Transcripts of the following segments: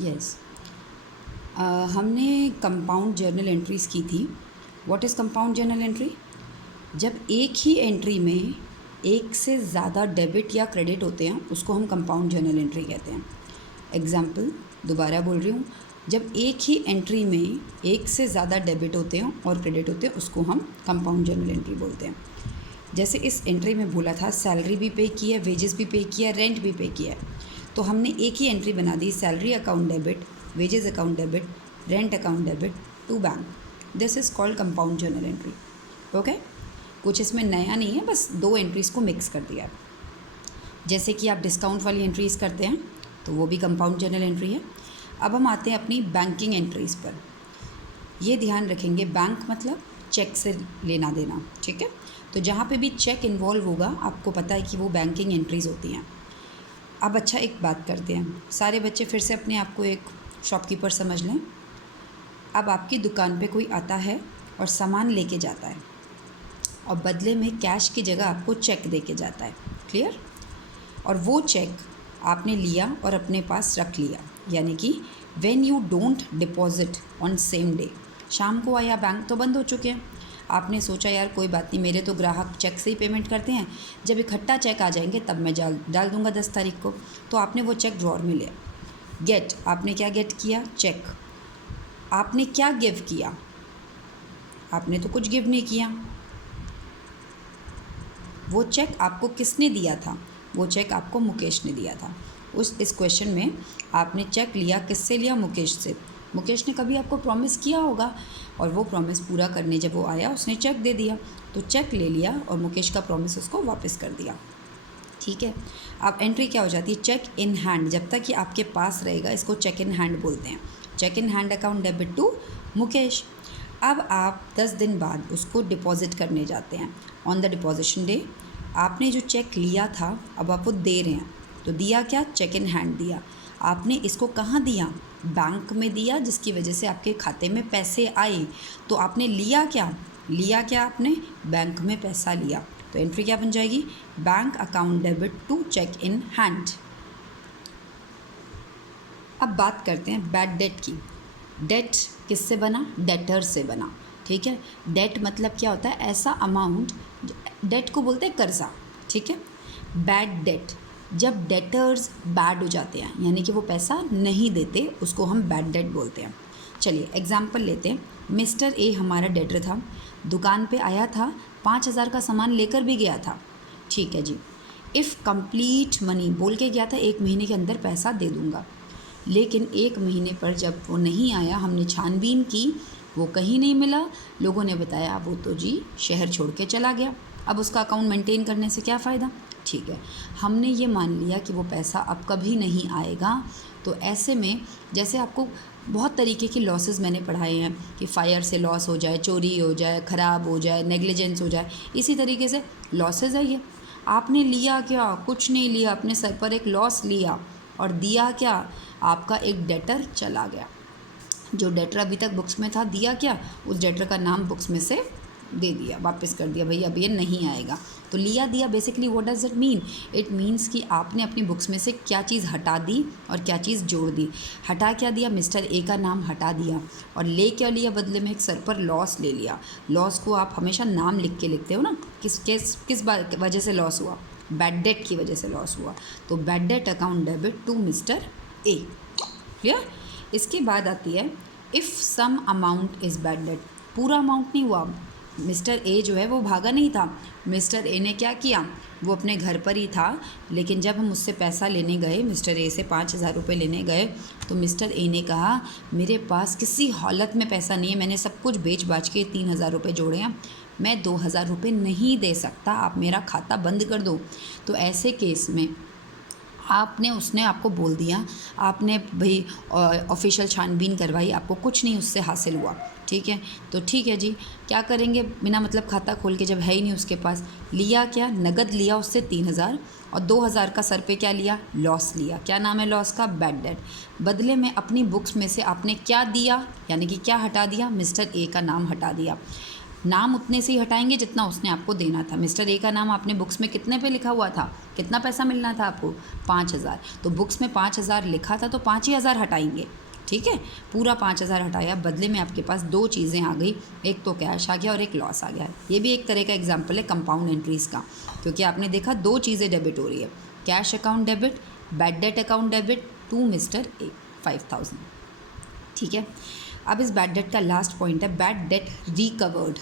Yes. हमने compound journal entries की थी। What is compound journal entry? जब एक ही एंट्री में एक से ज़्यादा डेबिट या क्रेडिट होते हैं उसको हम कंपाउंड जर्नल एंट्री कहते हैं। एग्जाम्पल दोबारा बोल रही हूँ, जब एक ही एंट्री में एक से ज़्यादा डेबिट होते हैं और क्रेडिट होते हैं उसको हम कंपाउंड जर्नल एंट्री बोलते हैं। जैसे इस एंट्री में बोला था सैलरी भी पे की है, वेजेस भी पे किया है, रेंट भी पे किया है, तो हमने एक ही एंट्री बना दी, salary account debit, wages account debit, rent account debit to bank. This is called compound journal entry. Okay, कुछ इसमें नया नहीं है, बस दो एंट्रीज़ को मिक्स कर दिया। जैसे कि आप डिस्काउंट वाली एंट्रीज़ करते हैं तो वो भी कंपाउंड जर्नल एंट्री है। अब हम आते हैं अपनी बैंकिंग एंट्रीज़ पर। ये ध्यान रखेंगे, बैंक मतलब चेक से लेना देना, ठीक है। तो जहाँ पे भी चेक इन्वॉल्व होगा आपको पता है कि वो बैंकिंग एंट्रीज़ होती हैं। अब अच्छा एक बात करते हैं, सारे बच्चे फिर से अपने आप को एक शॉपकीपर समझ लें। अब आपकी दुकान पे कोई आता है और सामान लेके जाता है और बदले में कैश की जगह आपको चेक दे के जाता है। क्लियर? और वो चेक आपने लिया और अपने पास रख लिया, यानी कि when you don't deposit on same day. शाम को आया, बैंक तो बंद हो चुके हैं, आपने सोचा यार कोई बात नहीं, मेरे तो ग्राहक चेक से ही पेमेंट करते हैं, जब इकट्ठा चेक आ जाएंगे तब मैं डाल दूंगा 10 तारीख को। तो आपने वो चेक ड्रॉर में लिया। गेट, आपने क्या गेट किया? चेक। आपने क्या गिव किया? आपने तो कुछ गिव नहीं किया। वो चेक आपको किसने दिया था? वो चेक आपको मुकेश ने दिया था। इस क्वेश्चन में आपने चेक लिया, किससे लिया? मुकेश से। मुकेश ने कभी आपको प्रॉमिस किया होगा और वो प्रॉमिस पूरा करने जब वो आया उसने चेक दे दिया, तो चेक ले लिया और मुकेश का प्रॉमिस उसको वापस कर दिया। ठीक है, अब एंट्री क्या हो जाती है? Cheque in hand. जब तक ये आपके पास रहेगा इसको चेक इन हैंड बोलते हैं। Cheque in hand account debit to Mukesh. अब आप 10 दिन बाद उसको डिपॉजिट करने जाते हैं। ऑन द डिपॉजिशन डे आपने जो चेक लिया था अब आप वो दे रहे हैं, तो दिया क्या? चेक इन हैंड दिया। आपने इसको कहाँ दिया? बैंक में दिया, जिसकी वजह से आपके खाते में पैसे आए। तो आपने लिया क्या? लिया क्या आपने? बैंक में पैसा लिया। तो एंट्री क्या बन जाएगी? Bank account debit to cheque in hand. अब बात करते हैं बैड डेट की। डेट किससे बना? डेटर से बना। ठीक है, डेट मतलब क्या होता है? ऐसा अमाउंट, डेट को बोलते हैं कर्जा। ठीक है, बैड डेट, जब डेटर्स बैड हो जाते हैं यानी कि वो पैसा नहीं देते उसको हम बैड डेट बोलते हैं। चलिए एग्जाम्पल लेते हैं। मिस्टर ए हमारा डेटर था, दुकान पे आया था, 5,000 का सामान लेकर भी गया था। ठीक है जी, इफ़ कंप्लीट मनी बोल के गया था, 1 महीने के अंदर पैसा दे दूंगा। लेकिन 1 महीने पर जब वो नहीं आया, हमने छानबीन की, वो कहीं नहीं मिला। लोगों ने बताया वो तो जी शहर छोड़ के चला गया। अब उसका अकाउंट मेंटेन करने से क्या फ़ायदा? ठीक है, हमने ये मान लिया कि वो पैसा अब कभी नहीं आएगा। तो ऐसे में जैसे आपको बहुत तरीके की लॉसेस मैंने पढ़ाए हैं कि फायर से लॉस हो जाए, चोरी हो जाए, ख़राब हो जाए, नेग्लिजेंस हो जाए, इसी तरीके से लॉसेस है ये। आपने लिया क्या? कुछ नहीं लिया, अपने सर पर एक लॉस लिया और दिया क्या? आपका एक डेटर चला गया। जो डेटर अभी तक बुक्स में था, दिया क्या? उस डेटर का नाम बुक्स में से दे दिया, वापस कर दिया, भैया अब ये नहीं आएगा। तो लिया दिया basically what does it mean? It means कि आपने अपनी बुक्स में से क्या चीज़ हटा दी और क्या चीज़ जोड़ दी। हटा क्या दिया? मिस्टर ए का नाम हटा दिया। और ले क्या लिया बदले में? एक सर पर लॉस ले लिया। लॉस को आप हमेशा नाम लिख के लिखते हो ना, किस वजह से लॉस हुआ? बैड डेट की वजह से लॉस हुआ। तो bad debt account debit to mister A. Clear? इसके बाद आती है if some amount is bad debt. पूरा अमाउंट नहीं हुआ, मिस्टर ए जो है वो भागा नहीं था। मिस्टर ए ने क्या किया? वो अपने घर पर ही था, लेकिन जब हम उससे पैसा लेने गए, मिस्टर ए से 5,000 रुपये लेने गए, तो मिस्टर ए ने कहा मेरे पास किसी हालत में पैसा नहीं है, मैंने सब कुछ बेच बाच के 3,000 रुपये जोड़े हैं, मैं 2,000 रुपये नहीं दे सकता, आप मेरा खाता बंद कर दो। तो ऐसे केस में उसने आपको बोल दिया, आपने भाई ऑफिशियल छानबीन करवाई, आपको कुछ नहीं उससे हासिल हुआ। ठीक है, तो ठीक है जी, क्या करेंगे? बिना मतलब खाता खोल के, जब है ही नहीं उसके पास, लिया क्या? नगद लिया उससे 3,000 और 2,000 का सर पे क्या लिया? लॉस लिया। क्या नाम है लॉस का? Bad debt. बदले में अपनी बुक्स में से आपने क्या दिया, यानी कि क्या हटा दिया? मिस्टर ए का नाम हटा दिया। नाम उतने से ही हटाएंगे जितना उसने आपको देना था। मिस्टर ए का नाम आपने बुक्स में कितने पे लिखा हुआ था, कितना पैसा मिलना था आपको, 5,000। तो बुक्स में 5,000 लिखा था तो 5,000 हटाएंगे, ठीक है। पूरा 5,000 हटाया, बदले में आपके पास दो चीज़ें आ गई, एक तो कैश आ गया और एक लॉस आ गया। ये भी एक तरह का एग्जाम्पल है कंपाउंड एंट्रीज़ का, क्योंकि आपने देखा दो चीज़ें डेबिट हो रही है, cash account debit, bad debt account debit to mister A 5,000, ठीक है। अब इस बैड डेट का लास्ट पॉइंट है बैड डेट रिकवर्ड।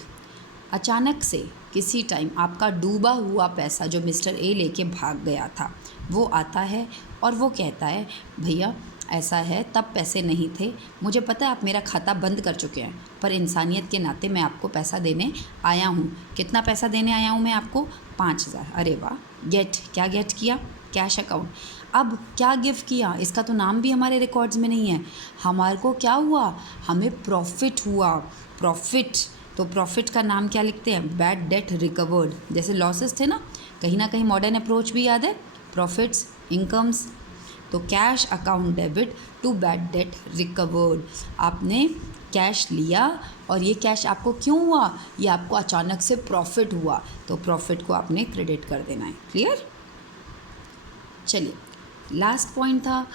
अचानक से किसी टाइम आपका डूबा हुआ पैसा जो मिस्टर ए लेके भाग गया था वो आता है और वो कहता है भैया ऐसा है, तब पैसे नहीं थे, मुझे पता है आप मेरा खाता बंद कर चुके हैं, पर इंसानियत के नाते मैं आपको पैसा देने आया हूँ। कितना पैसा देने आया हूँ मैं आपको, 5,000। अरे वाह, गेट, क्या गेट किया, कैश अकाउंट। अब क्या गिव किया, इसका तो नाम भी हमारे रिकॉर्ड्स में नहीं है। हमारे को क्या हुआ, हमें प्रॉफिट हुआ, प्रॉफिट। तो प्रॉफिट का नाम क्या लिखते हैं, बैड डेट रिकवर्ड। जैसे लॉसेस थे ना कहीं मॉडर्न अप्रोच भी याद है, प्रॉफिट्स, इनकम्स। तो cash account debit to bad debt recovered. आपने कैश लिया और ये कैश आपको क्यों हुआ, ये आपको अचानक से प्रॉफिट हुआ, तो प्रॉफिट को आपने क्रेडिट कर देना है। क्लियर। चलिए, लास्ट पॉइंट था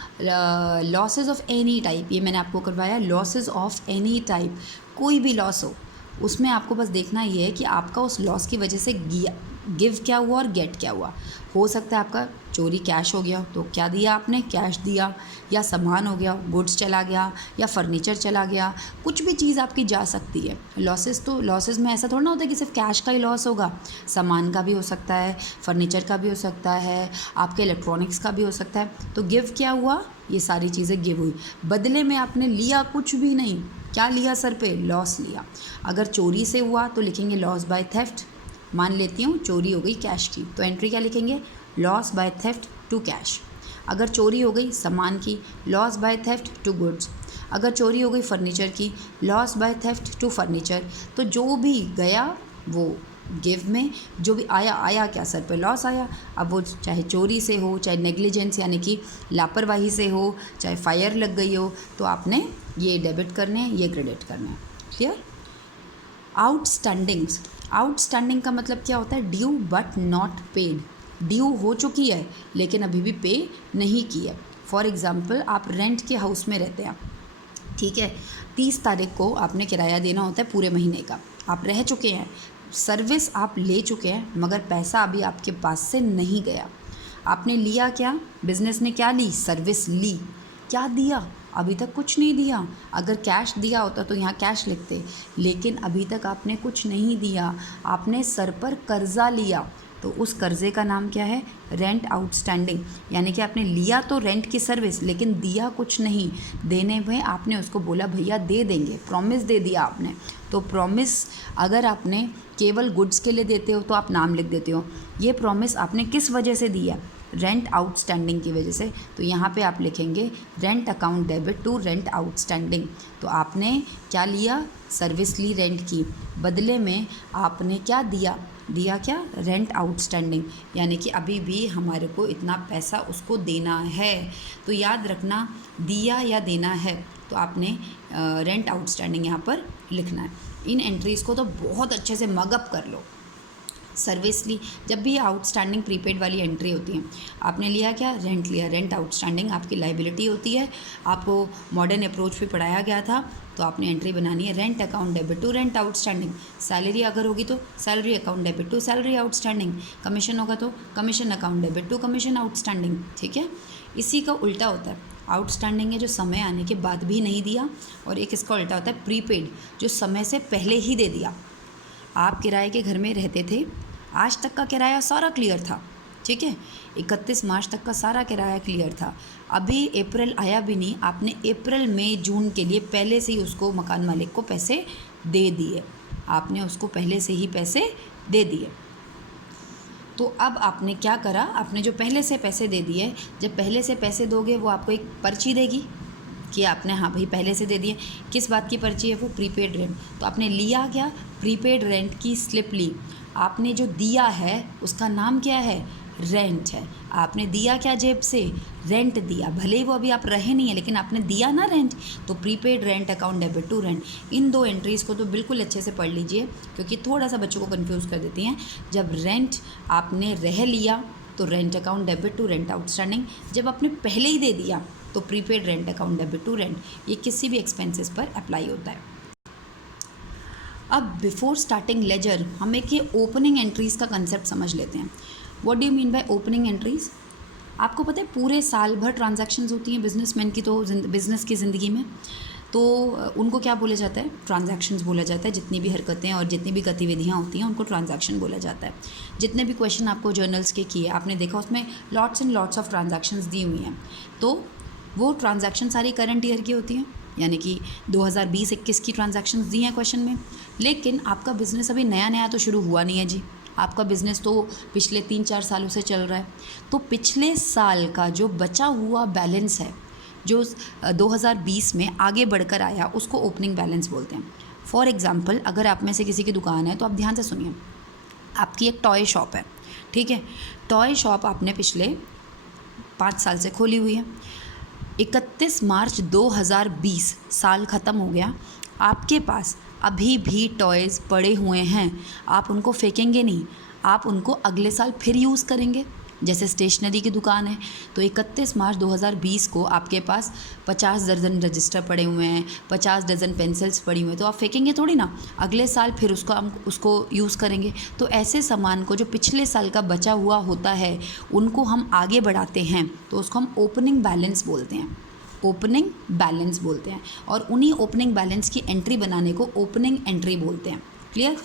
लॉसेस ऑफ एनी टाइप। ये मैंने आपको करवाया, लॉसेस ऑफ एनी टाइप, कोई भी लॉस हो उसमें आपको बस देखना ये है कि आपका उस लॉस की वजह से गिव क्या हुआ और गेट क्या हुआ। हो सकता है आपका चोरी कैश हो गया तो क्या दिया आपने, कैश दिया, या सामान हो गया, गुड्स चला गया, या फर्नीचर चला गया, कुछ भी चीज़ आपकी जा सकती है। लॉसेस में ऐसा थोड़ा ना होता है कि सिर्फ कैश का ही लॉस होगा, सामान का भी हो सकता है, फर्नीचर का भी हो सकता है, आपके इलेक्ट्रॉनिक्स का भी हो सकता है। तो गिव क्या हुआ, ये सारी चीज़ें गिव हुई, बदले में आपने लिया कुछ भी नहीं। क्या लिया सर पे, लॉस लिया। अगर चोरी से हुआ तो लिखेंगे लॉस बाय थेफ्ट। मान लेती हूँ चोरी हो गई कैश की, तो एंट्री क्या लिखेंगे, loss by theft to cash. अगर चोरी हो गई सामान की, loss by theft to goods. अगर चोरी हो गई फर्नीचर की, loss by theft to furniture. तो जो भी गया वो गिव में, जो भी आया क्या सर पे, लॉस आया। अब वो चाहे चोरी से हो, चाहे नेग्लिजेंस यानी कि लापरवाही से हो, चाहे फायर लग गई हो, तो आपने ये डेबिट करने हैं, ये क्रेडिट करने हैं। क्लियर। आउटस्टैंडिंग का मतलब क्या होता है, due but not paid. Due हो चुकी है लेकिन अभी भी पे नहीं की है। फॉर एग्ज़ाम्पल, आप रेंट के हाउस में रहते हैं, ठीक है, 30 तारीख को आपने किराया देना होता है पूरे महीने का। आप रह चुके हैं, सर्विस आप ले चुके हैं, मगर पैसा अभी आपके पास से नहीं गया। आपने लिया क्या, बिजनेस ने क्या ली, सर्विस ली। क्या दिया, अभी तक कुछ नहीं दिया। अगर कैश दिया होता तो यहाँ कैश लिखते, लेकिन अभी तक आपने कुछ नहीं दिया। आपने सर पर कर्जा लिया, तो उस कर्ज़े का नाम क्या है, रेंट आउटस्टैंडिंग। यानी कि आपने लिया तो रेंट की सर्विस, लेकिन दिया कुछ नहीं। देने में आपने उसको बोला भैया दे देंगे, प्रॉमिस दे दिया आपने। तो प्रॉमिस अगर आपने केवल गुड्स के लिए देते हो तो आप नाम लिख देते हो। ये प्रॉमिस आपने किस वजह से दिया, रेंट आउटस्टैंडिंग की वजह से। तो यहाँ पे आप लिखेंगे rent account debit to rent outstanding. तो आपने क्या लिया, सर्विस ली रेंट की, बदले में आपने क्या दिया, क्या, रेंट आउटस्टैंडिंग। यानी कि अभी भी हमारे को इतना पैसा उसको देना है। तो याद रखना, दिया या देना है तो आपने रेंट आउटस्टैंडिंग यहाँ पर लिखना है। इन एंट्रीज़ को तो बहुत अच्छे से मगअप कर लो। सर्विस ली, जब भी आउटस्टैंडिंग प्रीपेड वाली एंट्री होती है, आपने लिया क्या, रेंट लिया, रेंट आउटस्टैंडिंग आपकी लाइबिलिटी होती है। आपको मॉडर्न अप्रोच भी पढ़ाया गया था, तो आपने एंट्री बनानी है rent account debit to rent outstanding. Salary अगर होगी तो salary account debit to salary outstanding. Commission होगा तो commission account debit to commission outstanding. ठीक है, इसी का उल्टा होता है, आउटस्टैंडिंग है जो समय आने के बाद भी नहीं दिया, और एक इसका उल्टा होता है प्रीपेड, जो समय से पहले ही दे दिया। आप किराए के घर में रहते थे, आज तक का किराया सारा क्लियर था, ठीक है, 31 मार्च तक का सारा किराया क्लियर था। अभी अप्रैल आया भी नहीं, आपने अप्रैल मई जून के लिए पहले से ही उसको, मकान मालिक को पैसे दे दिए। आपने उसको पहले से ही पैसे दे दिए। तो अब आपने क्या करा, आपने जो पहले से पैसे दे दिए, जब पहले से पैसे दोगे वो आपको एक पर्ची देगी कि आपने हाँ भाई पहले से दे दिए। किस बात की पर्ची है वो, प्रीपेड रेंट। तो आपने लिया क्या, प्रीपेड रेंट की स्लिप ली। आपने जो दिया है उसका नाम क्या है, रेंट है। आपने दिया क्या जेब से? रेंट दिया, भले ही वो अभी आप रहे नहीं है लेकिन आपने दिया ना रेंट, तो prepaid rent account debit to rent. इन दो एंट्रीज़ को तो बिल्कुल अच्छे से पढ़ लीजिए क्योंकि थोड़ा सा बच्चों को कन्फ्यूज़ कर देती हैं। जब रेंट आपने रह लिया तो rent account debit to rent outstanding, जब आपने पहले ही दे दिया तो prepaid rent account debit to rent. ये किसी भी एक्सपेंसेस पर अप्लाई होता है। अब बिफोर स्टार्टिंग लेजर हम एक ये ओपनिंग एंट्रीज़ का कंसेप्ट समझ लेते हैं। What do you mean by opening entries? आपको पता है पूरे साल भर ट्रांजैक्शंस होती हैं बिजनेसमैन की, तो बिज़नेस की ज़िंदगी में, तो उनको क्या बोला जाता है? ट्रांजैक्शंस बोला जाता है। जितनी भी हरकतें और जितनी भी गतिविधियाँ होती हैं उनको ट्रांजैक्शन बोला जाता है। जितने भी क्वेश्चन आपको जर्नल्स के किए आपने देखा उसमें lots and lots of transactions दी हुई हैं, तो वो ट्रांजैक्शन सारी करंट ईयर की होती हैं, यानी कि 2020-21 की ट्रांजैक्शंस दी हैं क्वेश्चन में। लेकिन आपका बिज़नेस अभी नया नया तो शुरू हुआ नहीं है जी, आपका बिज़नेस तो पिछले 3-4 सालों से चल रहा है। तो पिछले साल का जो बचा हुआ बैलेंस है जो 2020 में आगे बढ़कर आया उसको ओपनिंग बैलेंस बोलते हैं। फॉर एग्ज़ाम्पल, अगर आप में से किसी की दुकान है तो आप ध्यान से सुनिए। आपकी एक टॉय शॉप है, ठीक है। टॉय शॉप आपने पिछले 5 साल से खोली हुई है। 31 मार्च 2020 साल ख़त्म हो गया, आपके पास अभी भी टॉयज़ पड़े हुए हैं। आप उनको फेंकेंगे नहीं, आप उनको अगले साल फिर यूज़ करेंगे। जैसे स्टेशनरी की दुकान है तो 31 मार्च 2020 को आपके पास 50 दर्जन रजिस्टर पड़े हुए हैं, 50 डज़न पेंसिल्स पड़ी हुई हैं, तो आप फेंकेंगे थोड़ी ना, अगले साल फिर उसको यूज़ करेंगे। तो ऐसे सामान को जो पिछले साल का बचा हुआ होता है उनको हम आगे बढ़ाते हैं तो उसको हम ओपनिंग बैलेंस बोलते हैं। ओपनिंग बैलेंस बोलते हैं और उन्हीं ओपनिंग बैलेंस की एंट्री बनाने को ओपनिंग एंट्री बोलते हैं। क्लियर?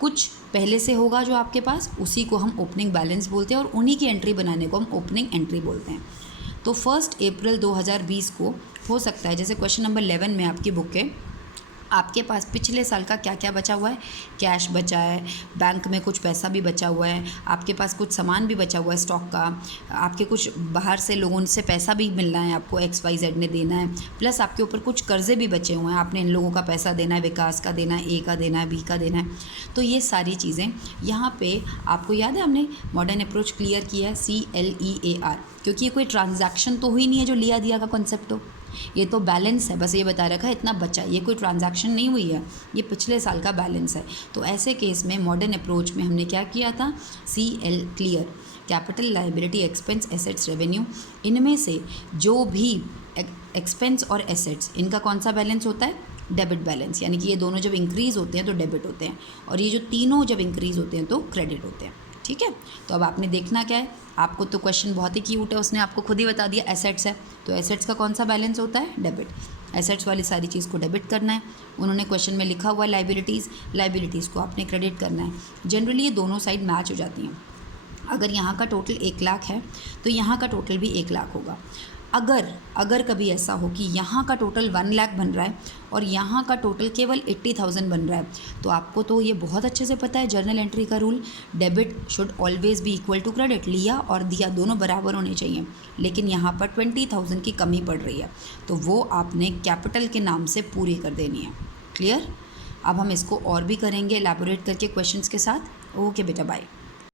कुछ पहले से होगा जो आपके पास, उसी को हम ओपनिंग बैलेंस बोलते हैं और उन्हीं की एंट्री बनाने को हम ओपनिंग एंट्री बोलते हैं। तो 1 अप्रैल 2020 को हो सकता है, जैसे क्वेश्चन नंबर 11 में आपकी बुक के आपके पास पिछले साल का क्या क्या बचा हुआ है? कैश बचा है, बैंक में कुछ पैसा भी बचा हुआ है, आपके पास कुछ सामान भी बचा हुआ है स्टॉक का, आपके कुछ बाहर से लोगों से पैसा भी मिलना है, आपको XYZ ने देना है, प्लस आपके ऊपर कुछ कर्जे भी बचे हुए हैं, आपने इन लोगों का पैसा देना है, विकास का देना है, A का देना है, B का देना है। तो ये सारी चीज़ें यहाँ पे आपको याद है हमने मॉडर्न अप्रोच क्लियर किया है, CLEAR, क्योंकि ये कोई ट्रांजैक्शन तो हुई नहीं है जो लिया दिया का कॉन्सेप्ट हो, ये तो बैलेंस है, बस ये बता रखा है इतना बचा, ये कोई ट्रांजैक्शन नहीं हुई है, ये पिछले साल का बैलेंस है। तो ऐसे केस में मॉडर्न अप्रोच में हमने क्या किया था? CL clear, capital, liability, expense, assets, revenue, इनमें से जो भी एक्सपेंस और एसेट्स इनका कौन सा बैलेंस होता है? डेबिट बैलेंस, यानी कि ये दोनों जब इंक्रीज़ होते हैं तो डेबिट होते हैं और ये जो तीनों जब इंक्रीज़ होते हैं तो क्रेडिट होते हैं। ठीक है, तो अब आपने देखना क्या है, आपको तो क्वेश्चन बहुत ही क्यूट है, उसने आपको खुद ही बता दिया एसेट्स है, तो एसेट्स का कौन सा बैलेंस होता है? डेबिट। एसेट्स वाली सारी चीज़ को डेबिट करना है। उन्होंने क्वेश्चन में लिखा हुआ है लाइबिलिटीज़ को आपने क्रेडिट करना है। जनरली ये दोनों साइड मैच हो जाती हैं। अगर यहाँ का टोटल 1 लाख है तो यहाँ का टोटल भी 1 लाख होगा। अगर कभी ऐसा हो कि यहाँ का टोटल 1 लाख बन रहा है और यहाँ का टोटल केवल 80,000 बन रहा है, तो आपको तो ये बहुत अच्छे से पता है जर्नल एंट्री का rule, debit should always be equal to credit. लिया और दिया दोनों बराबर होने चाहिए, लेकिन यहाँ पर 20,000 की कमी पड़ रही है तो वो आपने कैपिटल के नाम से पूरी कर देनी है। क्लियर? अब हम इसको और भी करेंगे एलैबोरेट करके क्वेश्चंस के साथ। ओके बेटा, बाय।